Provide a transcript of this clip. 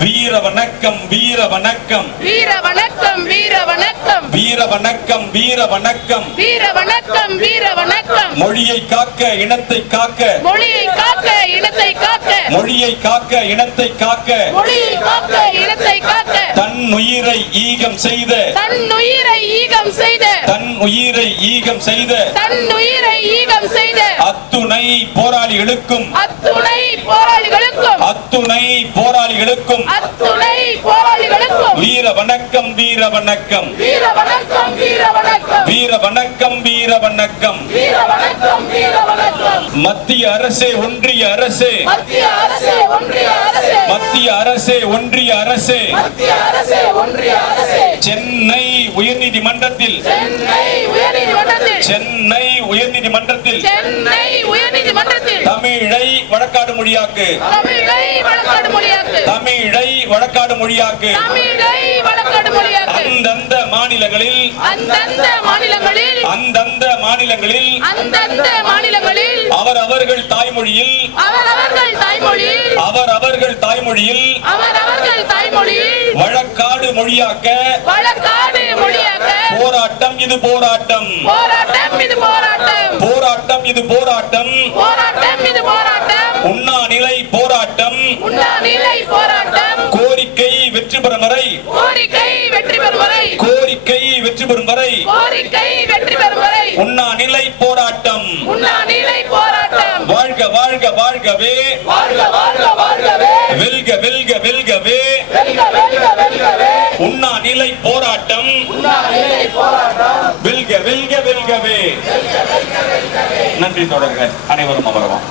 வீர வணக்கம் வீர வணக்கம். வீர வணக்கம் வீர வணக்கம். வீர வணக்கம் வீர வணக்கம். வீர வணக்கம் வீர வணக்கம். மொழியை காக்க இனத்தை காக்க. மொழியை காக்க இனத்தை காக்க. மொழியை காக்க இனத்தை காக்க. மொழியை காக்க இனத்தை காக்க. தன் உயிரை ஈகம் செய்த. தன் உயிரை ஈகம் செய்த. உயிரை ஈகம் செய்த தன் உயிரை ஈகம் செய்த அத்துணை போராளிகளுக்கும் அத்துணை போராளிகளுக்கும் அத்துணை போராளிகளுக்கும் அத்துணை போராளிகளுக்கும் வீர வணக்கம் வீர வணக்கம். வீர வணக்கம் வீர வணக்கம். வணக்கம் வீர வணக்கம் மத்திய அரசே ஒன்றிய அரசே. மத்திய அரசே ஒன்றிய அரசே. சென்னை உயர்நீதிமன்றத்தில். சென்னை உயர்நீதிமன்றத்தில். தமிழை வழக்காடு மொழியாக்கு. தமிழை வழக்காடு மொழியாக்கு. மாநிலங்களில் அந்தந்த மாநிலங்களில் அந்தந்த மாநிலங்களில் அந்தந்த மாநிலங்களில் அவர் அவர்கள் தாய்மொழியில் அவரவர்கள் தாய்மொழியில் அவர் அவர்கள் தாய்மொழியில் அவரவர்கள் தாய்மொழியில் வழக்காடு மொழியாக்க வழக்காடு மொழியாக்க போராட்டம் இது போராட்டம். போராட்டம் இது போராட்டம். போராட்டம் இது போராட்டம். போராட்டம் இது போராட்டம். உண்ணா நிலை போராட்டம். உண்ணா நிலை போராட்டம். கோரிக்கை வெற்றி பெறும் வரை பெறும் வரை கோரிக்கை வெற்றி பெறும் வரை உண்ணா நிலை போராட்டம். உண்ணா நிலை போராட்டம். வாழ்க வாழ்க வாழ்கவே. வாழ்க வாழ்க வாழ்கவே. வெல்க வெல்க வெல்கவே. வெல்க வெல்க வெல்கவே. உண்ணா நிலை போராட்டம். உண்ணா நிலை போராட்டம். வெல்க வெல்க வெல்கவே. நன்றி தொடர்க அனைவரும் அமரவும்.